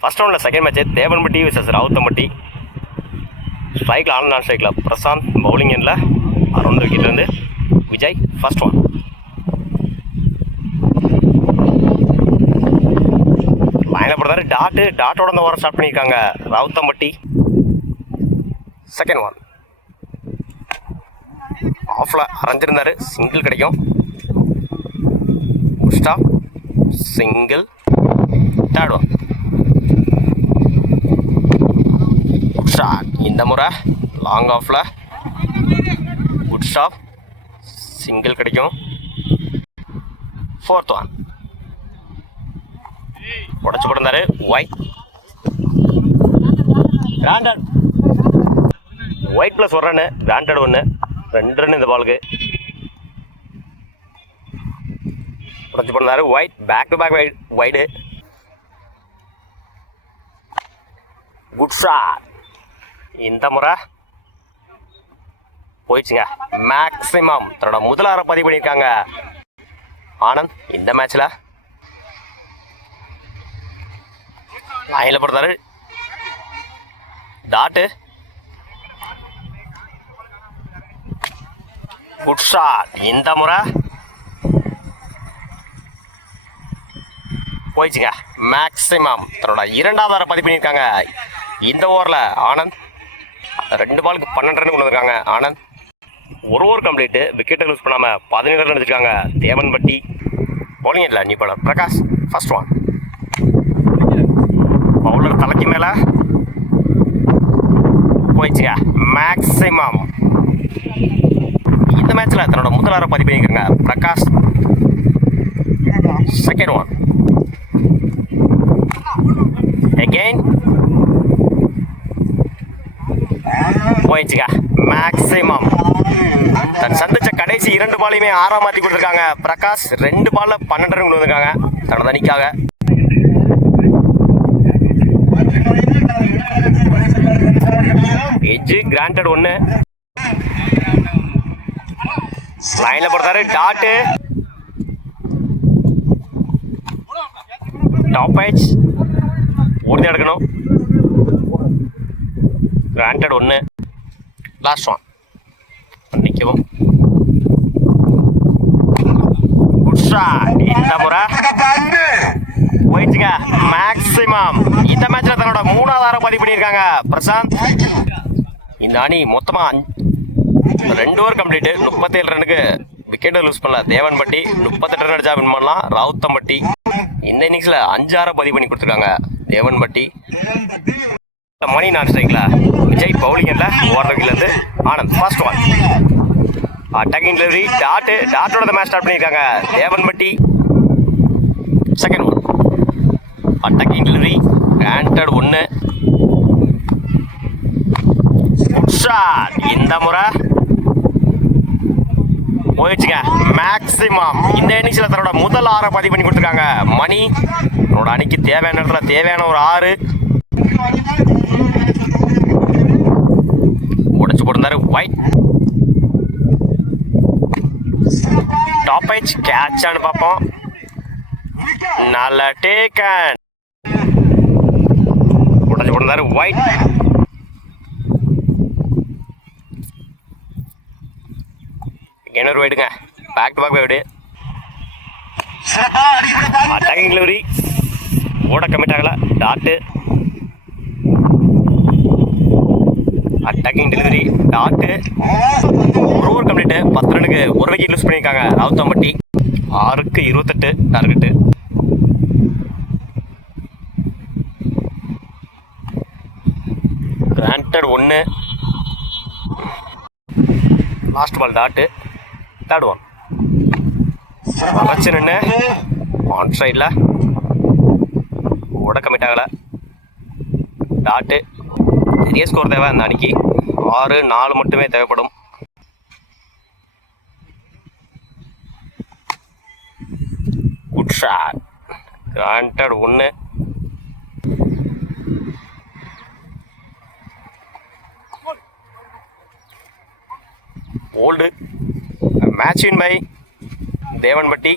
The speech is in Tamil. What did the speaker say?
ஃபர்ஸ்ட் ரவுண்டில் செகண்ட் மேட்ச் தேவன்பட்டி விசஸ் ராவுத்தம்பட்டி. ஸ்ட்ரைக்கில் ஆன் நான் ஸ்ட்ரைக்கில் பிரசாந்த், பவுலிங் எண்ணில் அரௌண்ட் விக்கெட்லேருந்து விஜய். ஃபர்ஸ்ட் ஒன் லைனில் போடுறாரு. டாட்டோட இந்த ஓவர் ஸ்டார்ட் பண்ணியிருக்காங்க ராவுத்தம்பட்டி. செகண்ட் ஒன் ஆஃபில் அரைஞ்சிருந்தாரு, சிங்கிள் கிடைக்கும். Stop, single. Third one shot, இந்த முறை லாங் ஆஃபில் குட் ஸ்டாப், சிங்கிள் கிடைக்கும். ஃபோர்த் ஒன் உடச்சு போட்டிருந்தாரு, ஒயிட். கிராண்டட் ஒயிட் ப்ளஸ் ஒரு ரன்னு, கிராண்டட் 1, 2 ரன் இந்த பாலுக்கு. உடச்சு போட்டிருந்தாரு, wide. Back to back wide. Good shot, இந்த முறை போயிடுச்சுங்க. மேக்ஸிமம் தன்னோட முதல் ஆரை பதிவு பண்ணியிருக்காங்க ஆனந்த் இந்த மேட்ச்சில். லைனில் போடுறாரு. டாட்டு, குட் ஷாட், இந்த முறை போயிடுச்சுங்க. மேக்ஸிமம் தன்னோட இரண்டாவது ஆரை பதிவு பண்ணியிருக்காங்க இந்த ஓவரில் ஆனந்த். 2 பாலுக்கு 12 ரன் கொண்டு வந்திருக்காங்க ஆனந்த். ஒரு ஓவர் கம்ப்ளீட்டு, விக்கெட்டை லூஸ் பண்ணாமல் 17 ரன் எடுத்துருக்காங்க தேவன்பட்டி. பவுலிங் இல்லை நீ bowler Prakash. First one bowler தலைக்கு மேலே போயிடுச்சுங்க. மேக்ஸிமம் இந்த மேட்ச்சில் தன்னோட முதல் ஆரை பதிவு பண்ணியிருக்காங்க பிரகாஷ். செகண்ட் ஒன் அகெயின் போயிடுச்சுங்க. மேக்ஸிமம் தன் சந்திச்ச கடைசி 2 பாலையுமே 6ஆ மாற்றி கொடுத்துருக்காங்க பிரகாஷ். 2 பாலில் 12 ரன் கொண்டு வந்திருக்காங்க தனது அணிக்காக. Edge granted 1. லைனில் போடுறாரு. டாட்டு, டாப் எட்ஜ் ஓடி எடுக்கணும். கிராண்டட் 1. லாஸ்ட் ஒன் நிற்கவும். குட் ஷாட், இந்த முறை போயிடுச்சுங்க. மேக்ஸிமம் இந்த மேட்ச்சில் தன்னோட 3ஆவது ஆரை பதிவு பண்ணியிருக்காங்க பிரசாந்த். இந்த அணி மொத்தமாக 2 ஓவர் கம்ப்ளீட்டு, 37 ரனுக்கு விக்கெட்டை லூஸ் பண்ணல தேவன்பட்டி. 38 ரன் அடிச்சா வின் பண்ணலாம் ராவுத்தம்பட்டி. இந்த இன்னிங்ஸில் 5 ஆரை பதிவு பண்ணி கொடுத்துருக்காங்க தேவன்பட்டி. மணி நான் ஸ்ட்ரைக்கில் விஜய், பவுலிங் இல்லை ஓவர்லேருந்து Anand. First one attacking delivery. டாட்டோட மேட்ச் ஸ்டார்ட் பண்ணியிருக்காங்க Devanpatti. Second one attacking delivery, granted 1. Good shot, இந்த முறை போயிடுச்சுங்க. மேக்ஸிமம் இந்த இன்னிங்ஸில் தன்னோட முதல் ஆரை பதிவு பண்ணி கொடுத்துருக்காங்க மணி. தன்னோட அணிக்கு தேவையான இடத்துல தேவையான ஒரு 6 உடைச்சு போட்டிருந்தாரு. ஒயிட் டாப் எட்ஜ் கேட்சான்னு பார்ப்போம். நல்ல டேக்கன், உடைச்சு போட்டிருந்தாரு. ஒயிட் இன்னொரு வைடுங்க, back to back wide. Attacking delivery ஓட கமிட் ஆகல. Dot attacking delivery. டாட்டு ஒரு ஓவர் கம்ப்ளீட்டு, 10 ரனுக்கு 1 விக்கெட் லூஸ் பண்ணியிருக்காங்க ராவுத்தம்பட்டி. 6க்கு 28 target. Granted 1. Last ball dot. Third one வச்சு நின்று ஆன் சைடில் ஓட கமிட் ஆகலை. டாட்டு பெரிய ஸ்கோர் தேவை அந்த அன்னைக்கு. 6-4 மட்டுமே தேவைப்படும். Good shot, granted 1. Old match win by Devanpatti.